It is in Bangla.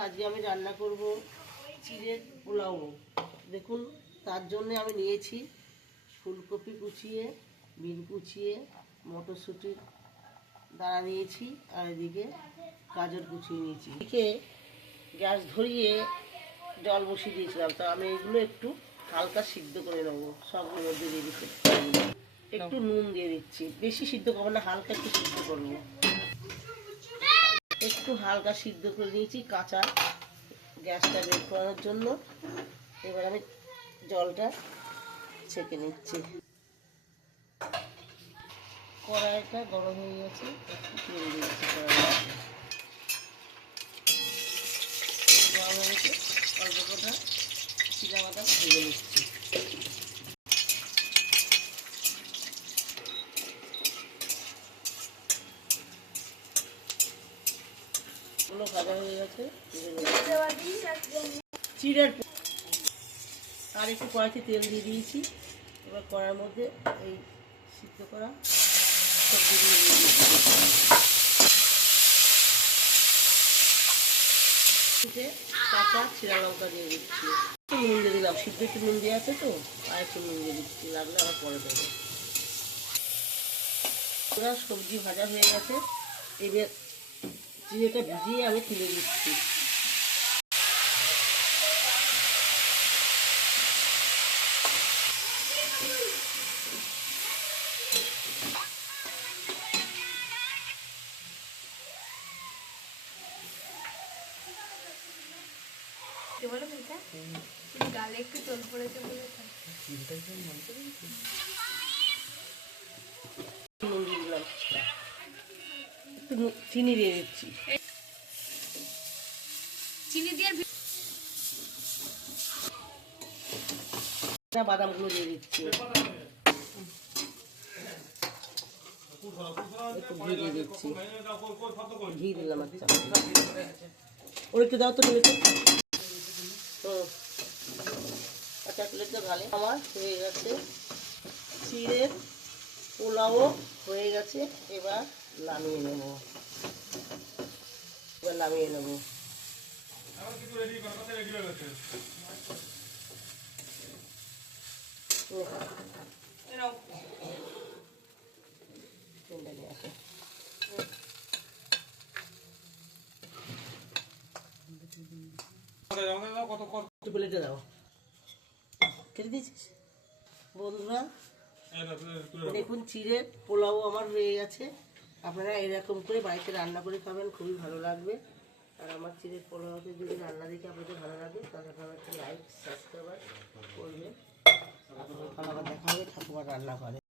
আজকে আমি রান্না করব চিড়ের পোলাও। দেখুন, তার জন্য আমি নিয়েছি ফুলকপি কুচিয়ে, বিন কুচিয়ে, মটরশুঁটির দাঁড়া নিয়েছি, আর এদিকে গাজর কুচিয়ে নিয়েছি। এদিকে গ্যাস ধরিয়ে জল বসিয়ে দিয়েছিলাম, তো আমি এগুলো একটু হালকা সিদ্ধ করে নেব। সবগুলোর মধ্যে দিয়ে দিতে একটু নুন দিয়ে দিচ্ছি। বেশি সিদ্ধ করব না, হালকা একটু সিদ্ধ করব একটু হালকা সিদ্ধ করে নিয়েছি কাঁচা গ্যাসটা বের করানোর জন্য। এবার আমি জলটা ছেঁকে নিচ্ছি। কড়াইটা গরম হয়ে গেছে, একটু তেল কড়াইতে গরম হয়ে গেছে, অল্প কটা চিনা বাদাম ভেজে নিচ্ছি। এগুলো ভাজা হয়ে গেছে। চিড়ের আর একটু কড়াইতে তেল দিয়ে দিয়েছি। এবার কড়ার মধ্যে এই সিদ্ধ করা সবজিগুলো দিয়ে দিচ্ছি কাঁচা চিরা লঙ্কা দিয়ে দিচ্ছি। একটু নুন দিয়ে দিলাম। সিদ্ধ একটু নুন দিয়ে আছে তো, আর একটু নুন দিয়ে দিচ্ছি। লাগলে আবার পরে দেবো। পুরো সবজি ভাজা হয়ে গেছে। এবার চিড়েটা ভিজিয়ে আমি তুলে দিচ্ছি। কি বলো মিতা? গালে একটু চোল পড়েছে বলে একটু চিনি দিয়ে দিচ্ছি। চিনি দিয়ে বাদামগুলো দিয়ে দিচ্ছি। একটু ঘি দিয়ে দিচ্ছি। ঘি দিলাম এক ওর একটু দাও তো প্লেটে তো আচ্ছা প্লেটটা ভালো। আমার হয়ে গেছে। চিড়ের পোলাও হয়ে গেছে। এবার নামিয়ে নেব। এবার নামিয়ে প্লেটে দাও কেটে বন্ধুরা দেখুন চিড়ে পোলাও আমার হয়ে গেছে আপনারা এরকম করে বাড়িতে রান্না করে খাবেন, খুবই ভালো লাগবে। আর আমার চিড়ের পোলাওতে যদি রান্না দেখে আপনাদের ভালো লাগে, তাহলে আপনারা একটা লাইক সাবস্ক্রাইব করবে আবার দেখা হবে ঠাকুমার রান্না করে।